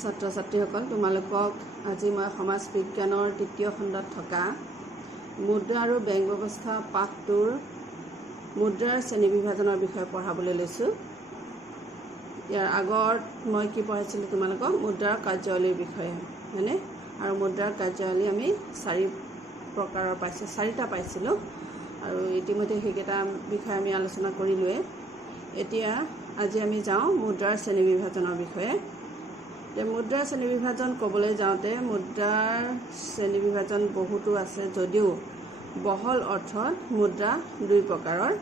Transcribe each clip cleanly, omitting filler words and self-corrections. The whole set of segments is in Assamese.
ছাত্ৰ ছাত্ৰীসকল তোমালোকক আজি মই সমাজ বিজ্ঞানৰ তৃতীয় খণ্ডত থকা মুদ্ৰা আৰু বেংক ব্যৱস্থা পাঠটোৰ মুদ্ৰাৰ শ্ৰেণীবিভাজনৰ বিষয়ে পঢ়াবলৈ লৈছোঁ। ইয়াৰ আগত মই কি পঢ়াইছিলোঁ তোমালোকক মুদ্ৰাৰ কাৰ্যাৱলীৰ বিষয়ে, হয়নে? আৰু মুদ্ৰাৰ কাৰ্যাৱলী আমি চাৰিটা পাইছিলোঁ আৰু ইতিমধ্যে সেইকেইটা বিষয়ে আমি আলোচনা কৰিলোৱে। এতিয়া আজি আমি যাওঁ মুদ্ৰাৰ শ্ৰেণীবিভাজনৰ বিষয়ে। মুদ্ৰাৰ শ্ৰেণীবিভাজন ক'বলৈ যাওঁতে মুদ্ৰাৰ শ্ৰেণীবিভাজন বহুতো আছে যদিও বহল অৰ্থত মুদ্ৰা দুই প্ৰকাৰৰ।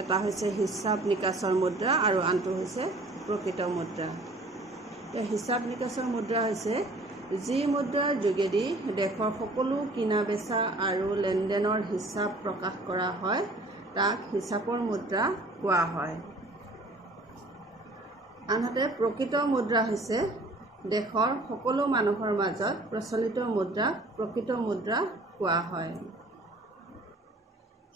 এটা হৈছে হিচাপ নিকাচৰ মুদ্ৰা আৰু আনটো হৈছে প্ৰকৃত মুদ্ৰা। হিচাপ নিকাচৰ মুদ্ৰা হৈছে যি মুদ্ৰাৰ যোগেদি দেশৰ সকলো কিনা বেচা আৰু লেনদেনৰ হিচাপ প্ৰকাশ কৰা হয় তাক হিচাপৰ মুদ্ৰা কোৱা হয়। আনহাতে প্ৰকৃত মুদ্ৰা হৈছে দেশৰ সকলো মানুহৰ মাজত প্ৰচলিত মুদ্ৰাক প্ৰকৃত মুদ্ৰা কোৱা হয়।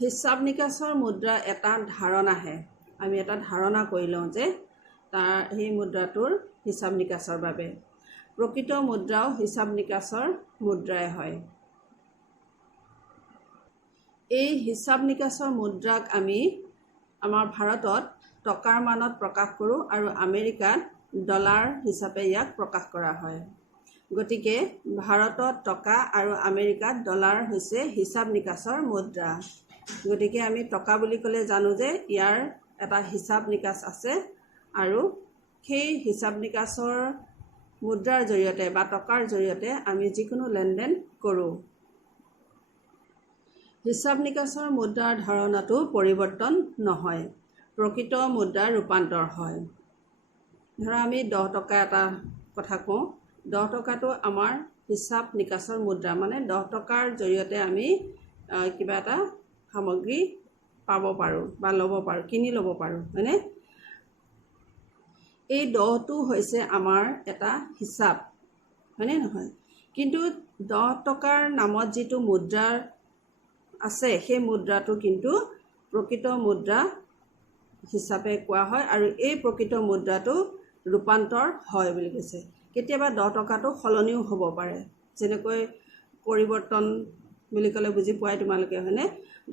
হিচাপ নিকাচৰ মুদ্ৰা এটা ধাৰণাহে, আমি এটা ধাৰণা কৰি লওঁ যে সেই মুদ্ৰাটোৰ হিচাপ নিকাচৰ বাবে। প্ৰকৃত মুদ্ৰাও হিচাপ নিকাচৰ মুদ্ৰাই হয়। এই হিচাপ নিকাচৰ মুদ্ৰাক আমি আমাৰ ভাৰতত টকাৰ মানত প্ৰকাশ কৰোঁ আৰু আমেৰিকাত ডলাৰ হিচাপে ইয়াক প্ৰকাশ কৰা হয়। গতিকে ভাৰতত টকা আৰু আমেৰিকাত ডলাৰ হৈছে হিচাপ নিকাচৰ মুদ্ৰা। গতিকে আমি টকা বুলি ক'লে জানো যে ইয়াৰ এটা হিচাপ নিকাচ আছে আৰু সেই হিচাপ নিকাচৰ মুদ্ৰাৰ জৰিয়তে বা টকাৰ জৰিয়তে আমি যিকোনো লেনদেন কৰোঁ। হিচাপ নিকাচৰ মুদ্ৰাৰ ধাৰণাটো পৰিৱৰ্তন নহয়, প্ৰকৃত মুদ্ৰাৰ ৰূপান্তৰ হয়। ধৰা আমি 10 টকা এটা কথা কওঁ, 10 টকাটো আমাৰ হিচাপ নিকাচৰ মুদ্ৰা, মানে 10 টকাৰ জৰিয়তে আমি কিবা এটা সামগ্ৰী পাব পাৰোঁ বা ল'ব পাৰোঁ, কিনি ল'ব পাৰোঁ, হয়নে? এই 10টো হৈছে আমাৰ এটা হিচাপ, হয়নে নহয়? কিন্তু 10 টকাৰ নামত যিটো মুদ্ৰা আছে সেই মুদ্ৰাটো কিন্তু প্ৰকৃত মুদ্ৰা হিচাপে কোৱা হয় আৰু এই প্ৰকৃত মুদ্ৰাটো ৰূপান্তৰ হয় বুলি কৈছে। কেতিয়াবা 10 টকাটো সলনিও হ'ব পাৰে, যেনেকৈ পৰিৱৰ্তন বুলি ক'লে বুজি পোৱাই তোমালোকে, হয়নে?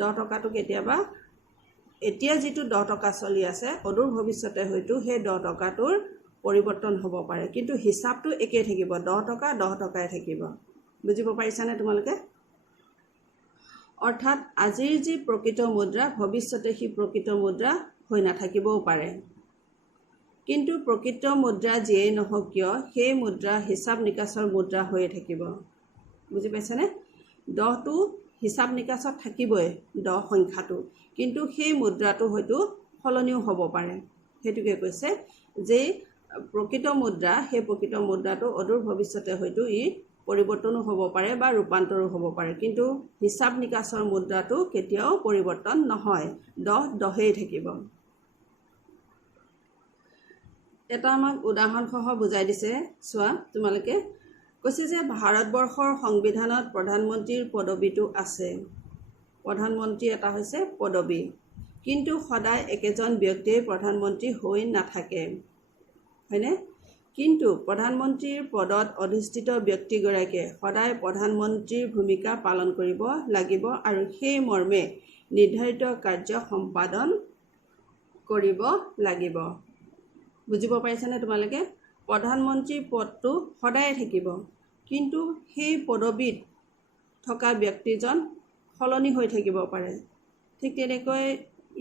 10 টকাটো কেতিয়াবা এতিয়া যিটো 10 টকা চলি আছে অদূৰ ভৱিষ্যতে হয়তো সেই 10 টকাটোৰ পৰিৱৰ্তন হ'ব পাৰে, কিন্তু হিচাপটো একেই থাকিব, 10 টকা 10 টকাই থাকিব। বুজিব পাৰিছানে তোমালোকে? অৰ্থাৎ আজিৰ যি প্ৰকৃত মুদ্ৰা ভৱিষ্যতে সি প্ৰকৃত মুদ্ৰা হৈ নাথাকিবও পাৰে, কিন্তু প্ৰকৃত মুদ্ৰা যিয়েই নহওক কিয় সেই মুদ্ৰা হিচাপ নিকাচৰ মুদ্ৰা হৈয়ে থাকিব। বুজি পাইছানে? 10টো হিচাপ নিকাচত থাকিবই, 10 সংখ্যাটো, কিন্তু সেই মুদ্ৰাটো হয়তো সলনিও হ'ব পাৰে। সেইটোকে কৈছে যে প্ৰকৃত মুদ্ৰা, সেই প্ৰকৃত মুদ্ৰাটো অদূৰ ভৱিষ্যতে হয়তো ই পৰিৱৰ্তনো হ'ব পাৰে বা ৰূপান্তৰো হ'ব পাৰে, কিন্তু হিচাপ নিকাচৰ মুদ্ৰাটো কেতিয়াও পৰিৱৰ্তন নহয়, 10ই থাকিব। এটা আমাক উদাহৰণসহ বুজাই দিছে, চোৱা তোমালোকে। কৈছে যে ভাৰতবৰ্ষৰ সংবিধানত প্ৰধানমন্ত্ৰীৰ পদবীটো আছে। প্ৰধানমন্ত্ৰী এটা হৈছে পদবী, কিন্তু সদায় একেজন ব্যক্তিয়ে প্ৰধানমন্ত্ৰী হৈ নাথাকে, হয়নে? কিন্তু প্ৰধানমন্ত্ৰীৰ পদত অধিষ্ঠিত ব্যক্তিগৰাকীয়ে সদায় প্ৰধানমন্ত্ৰীৰ ভূমিকা পালন কৰিব লাগিব আৰু সেই মৰ্মে নিৰ্ধাৰিত কাৰ্য সম্পাদন কৰিব লাগিব। বুজিব পাৰিছানে তোমালোকে? প্ৰধানমন্ত্ৰীৰ পদটো সদায় থাকিব, কিন্তু সেই পদবীত থকা ব্যক্তিজন সলনি হৈ থাকিব পাৰে। ঠিক তেনেকৈ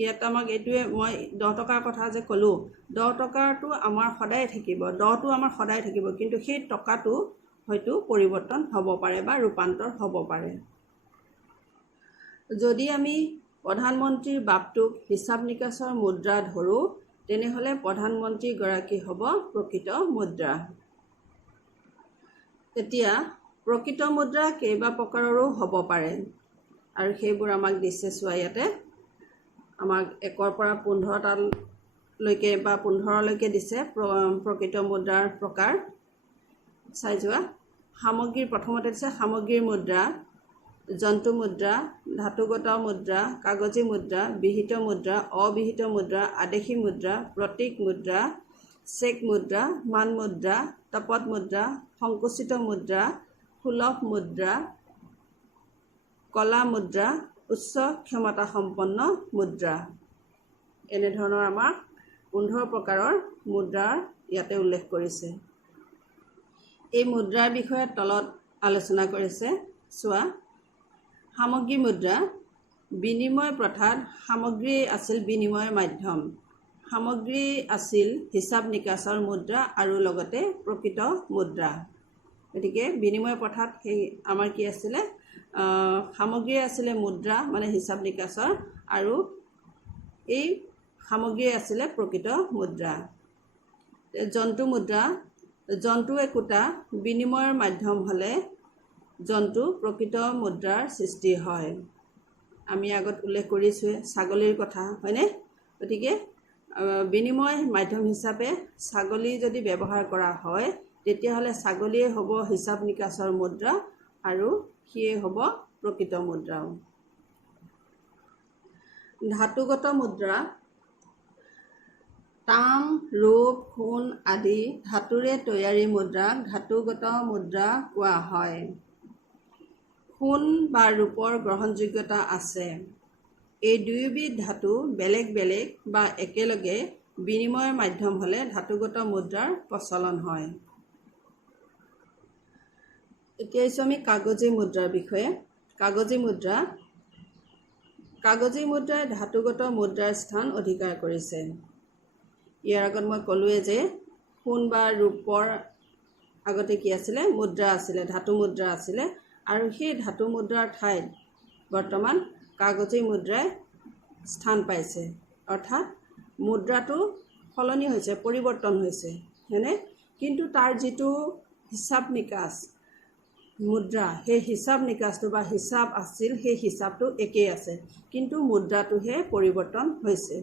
ইয়াত আমাক এইটোৱে, মই 10 টকাৰ কথা যে ক'লোঁ, 10 টকাটো আমাৰ সদায় থাকিব, 10টো আমাৰ সদায় থাকিব, কিন্তু সেই টকাটো হয়তো পৰিৱৰ্তন হ'ব পাৰে বা ৰূপান্তৰ হ'ব পাৰে। যদি আমি প্ৰধানমন্ত্ৰীৰ বাপটোক হিচাপ নিকাচৰ মুদ্ৰা ধৰোঁ তেনেহ'লে প্ৰধানমন্ত্ৰীগৰাকী হ'ব প্ৰকৃত মুদ্ৰা। এতিয়া প্ৰকৃত মুদ্ৰা কেইবা প্ৰকাৰৰো হ'ব পাৰে আৰু সেইবোৰ আমাক দিছে, চোৱা ইয়াতে আমাক 1ৰ পৰা 15টালৈকে বা 15লৈকে দিছে প্ৰকৃত মুদ্ৰাৰ প্ৰকাৰ। চাই যোৱা। প্ৰথমতে দিছে সামগ্ৰীৰ মুদ্ৰা, জন্তু মুদ্ৰা, ধাতুগত মুদ্ৰা, কাগজী মুদ্ৰা, বিহিত মুদ্ৰা, অবিহিত মুদ্ৰা, আদেশী মুদ্ৰা, প্ৰতীক মুদ্ৰা, চেক মুদ্ৰা, মান মুদ্ৰা, তপত মুদ্ৰা, সংকুচিত মুদ্ৰা, সুলভ মুদ্ৰা, কলা মুদ্ৰা, উচ্চ ক্ষমতা সম্পন্ন মুদ্ৰা। এনেধৰণৰ আমাৰ 15 প্ৰকাৰৰ মুদ্ৰাৰ ইয়াতে উল্লেখ কৰিছে। এই মুদ্ৰাৰ বিষয়ে তলত আলোচনা কৰিছে। চোৱা, সামগ্ৰী মুদ্ৰা। বিনিময় প্ৰথাত সামগ্ৰী আছিল বিনিময়ৰ মাধ্যম। সামগ্ৰী আছিল হিচাপ নিকাচৰ মুদ্ৰা আৰু লগতে প্ৰকৃত মুদ্ৰা। গতিকে বিনিময় প্ৰথাত সেই আমাৰ কি আছিলে, সামগ্ৰী আছিলে মুদ্ৰা মানে হিচাপ নিকাচৰ, আৰু এই সামগ্ৰী আছিলে প্ৰকৃত মুদ্ৰা। জন্তু মুদ্ৰা। জন্তু একোটা বিনিময়ৰ মাধ্যম হ'লে জন্তু প্ৰকৃত মুদ্ৰাৰ সৃষ্টি হয়। আমি আগত উল্লেখ কৰিছোঁৱে ছাগলীৰ কথা, হয়নে? গতিকে বিনিময় মাধ্যম হিচাপে ছাগলী যদি ব্যৱহাৰ কৰা হয় তেতিয়াহ'লে ছাগলীয়ে হ'ব হিচাপ নিকাচৰ মুদ্ৰা আৰু সিয়ে হ'ব প্ৰকৃত মুদ্ৰাও। ধাতুগত মুদ্ৰা। তাম, ৰূপ, সোণ আদি ধাতুৰে তৈয়াৰী মুদ্ৰাক ধাতুগত মুদ্ৰা কোৱা হয়। সোণ বা ৰূপৰ গ্ৰহণযোগ্যতা আছে। এই দুয়োবিধ ধাতু বেলেগ বেলেগ বা একেলগে বিনিময়ৰ মাধ্যম হ'লে ধাতুগত মুদ্ৰাৰ প্ৰচলন হয়। এতিয়া আহিছোঁ আমি কাগজী মুদ্ৰাৰ বিষয়ে। কাগজী মুদ্ৰা। কাগজী মুদ্ৰাই ধাতুগত মুদ্ৰাৰ স্থান অধিকাৰ কৰিছে। ইয়াৰ আগত মই ক'লোৱে যে সোণ বা ৰূপৰ আগতে কি আছিলে, মুদ্ৰা আছিলে, ধাতু মুদ্ৰা আছিলে, আৰু সেই ধাতু মুদ্ৰাৰ ঠাইত বৰ্তমান কাগজী মুদ্ৰাই স্থান পাইছে। অৰ্থাৎ মুদ্ৰাটো সলনি হৈছে, পৰিৱৰ্তন হৈছে, হয়নে? কিন্তু তাৰ যিটো হিচাপ নিকাচ মুদ্ৰা, সেই হিচাপ নিকাচটো বা হিচাপ আছিল, সেই হিচাপটো একেই আছে, কিন্তু মুদ্ৰাটোহে পৰিৱৰ্তন হৈছে।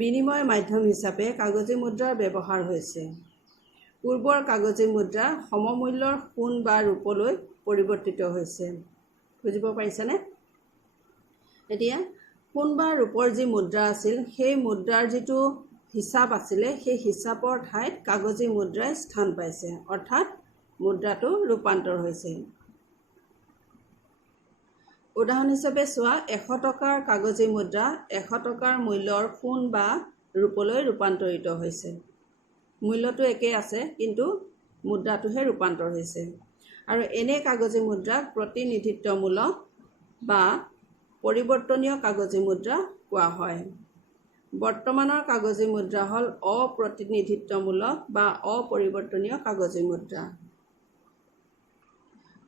বিনিময় মাধ্যম হিচাপে কাগজী মুদ্ৰাৰ ব্যৱহাৰ হৈছে। পূৰ্বৰ কাগজী মুদ্ৰা সমমূল্যৰ সোণ বা ৰূপলৈ পৰিৱৰ্তিত হৈছে। বুজিব পাৰিছেনে? এতিয়া সোণ বা ৰূপৰ যি মুদ্ৰা আছিল, সেই মুদ্ৰাৰ যিটো হিচাপ আছিলে, সেই হিচাপৰ ঠাইত কাগজী মুদ্ৰাই স্থান পাইছে। অৰ্থাৎ মুদ্ৰাটো ৰূপান্তৰ হৈছে। উদাহৰণ হিচাপে চোৱা, 100 টকাৰ কাগজী মুদ্ৰা 100 টকাৰ মূল্যৰ সোণ বা ৰূপলৈ ৰূপান্তৰিত হৈছে। মূল্যটো একেই আছে, কিন্তু মুদ্ৰাটোহে ৰূপান্তৰ হৈছে। আৰু এনে কাগজী মুদ্ৰাক প্ৰতিনিধিত্বমূলক বা পৰিৱৰ্তনীয় কাগজী মুদ্ৰা কোৱা হয়। বৰ্তমানৰ কাগজী মুদ্ৰা হ'ল অপ্ৰতিনিধিত্বমূলক বা অপৰিৱৰ্তনীয় কাগজী মুদ্ৰা।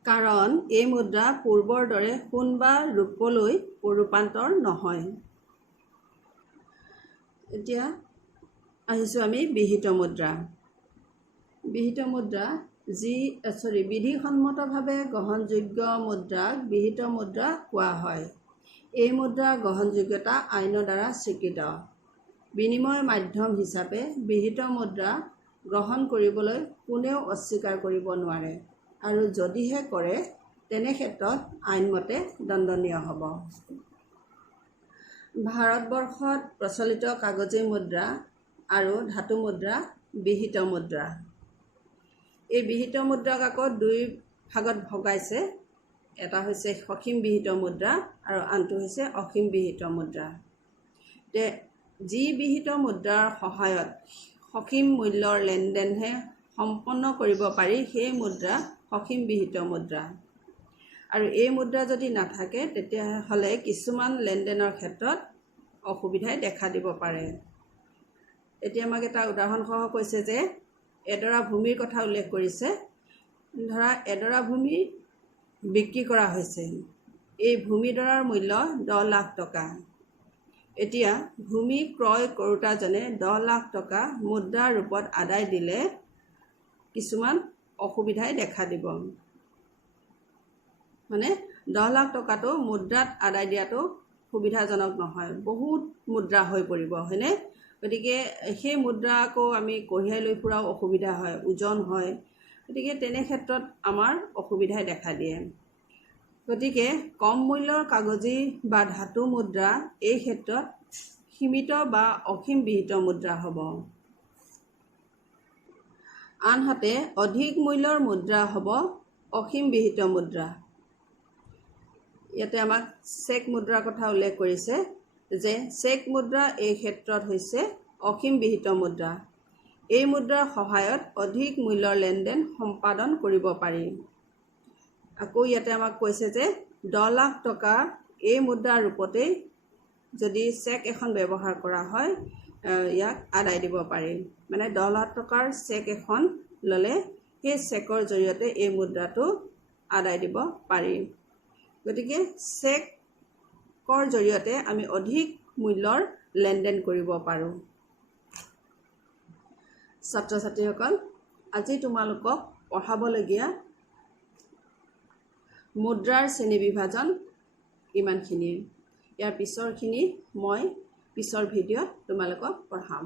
কাৰণ এই মুদ্ৰা পূৰ্বৰ দৰে সোণ বা ৰূপলৈ ৰূপান্তৰ নহয়। এতিয়া আহিছোঁ আমি বিহিত মুদ্ৰা। বিহিত মুদ্ৰা বিধিসন্মতভাৱে গ্ৰহণযোগ্য মুদ্ৰাক বিহিত মুদ্ৰা কোৱা হয়। এই মুদ্ৰাৰ গ্ৰহণযোগ্যতা আইনৰ দ্বাৰা স্বীকৃত। বিনিময় মাধ্যম হিচাপে বিহিত মুদ্ৰা গ্ৰহণ কৰিবলৈ কোনেও অস্বীকাৰ কৰিব নোৱাৰে, আৰু যদিহে কৰে তেনে ক্ষেত্ৰত আইনমতে দণ্ডনীয় হ'ব। ভাৰতবৰ্ষত প্ৰচলিত কাগজী মুদ্ৰা আৰু ধাতু মুদ্ৰা বিহিত মুদ্ৰা। এই বিহিত মুদ্ৰাক আকৌ 2 ভাগত ভগাইছে। এটা হৈছে সসীম বিহিত মুদ্ৰা আৰু আনটো হৈছে অসীম বিহিত মুদ্ৰা। যি বিহিত মুদ্ৰাৰ সহায়ত সসীম মূল্যৰ লেনদেনহে সম্পন্ন কৰিব পাৰি, সেই মুদ্ৰা সসীম বিহিত মুদ্ৰা। আৰু এই মুদ্ৰা যদি নাথাকে তেতিয়াহ'লে কিছুমান লেনদেনৰ ক্ষেত্ৰত অসুবিধাই দেখা দিব পাৰে। এতিয়া আমাক এটা উদাহৰণসহ কৈছে যে এডৰা ভূমিৰ কথা উল্লেখ কৰিছে। ধৰা এডৰা ভূমি বিক্ৰী কৰা হৈছে। এই ভূমিডৰাৰ মূল্য 10 লাখ টকা। এতিয়া ভূমি ক্ৰয় কৰোঁতাজনে 10 লাখ টকা মুদ্ৰাৰ ৰূপত আদায় দিলে কিছুমান অসুবিধাই দেখা দিব। মানে 10 লাখ টকাটো মুদ্ৰাত আদায় দিয়াটো সুবিধাজনক নহয়, বহুত মুদ্ৰা হৈ পৰিব, হয়নে? গতিকে সেই মুদ্ৰা আকৌ আমি কঢ়িয়াই লৈ ফুৰাও অসুবিধা হয়, ওজন হয়। গতিকে তেনে ক্ষেত্ৰত আমাৰ অসুবিধাই দেখা দিয়ে। গতিকে কম মূল্যৰ কাগজী বা ধাতু মুদ্ৰা এই ক্ষেত্ৰত সীমিত বা অসীম বিহিত মুদ্ৰা হ'ব। আনহাতে অধিক মূল্যৰ মুদ্ৰা হ'ব অসীম বিহিত মুদ্ৰা। ইয়াতে আমাক চেক মুদ্ৰাৰ কথা উল্লেখ কৰিছে যে চেক মুদ্ৰা এই ক্ষেত্ৰত হৈছে অসীম বিহিত মুদ্ৰা। এই মুদ্ৰাৰ সহায়ত অধিক মূল্যৰ লেনদেন সম্পাদন কৰিব পাৰি। আকৌ ইয়াতে আমাক কৈছে যে 10 লাখ টকা এই মুদ্ৰাৰ ৰূপতেই যদি চেক এখন ব্যৱহাৰ কৰা হয় ইয়াক আদায় দিব পাৰি। মানে 10 লাখ টকাৰ চেক এখন ল'লে সেই চেকৰ জৰিয়তে এই মুদ্ৰাটো আদায় দিব পাৰি। গতিকে চেকৰ জৰিয়তে আমি অধিক মূল্যৰ লেনদেন কৰিব পাৰোঁ। ছাত্ৰ ছাত্ৰীসকল, আজি তোমালোকক পঢ়াবলগীয়া মুদ্ৰাৰ শ্ৰেণী বিভাজন ইমানখিনিয়ে। ইয়াৰ পিছৰখিনি মই পিছৰ ভিডিঅ'ত তোমালোকক পঢ়াম।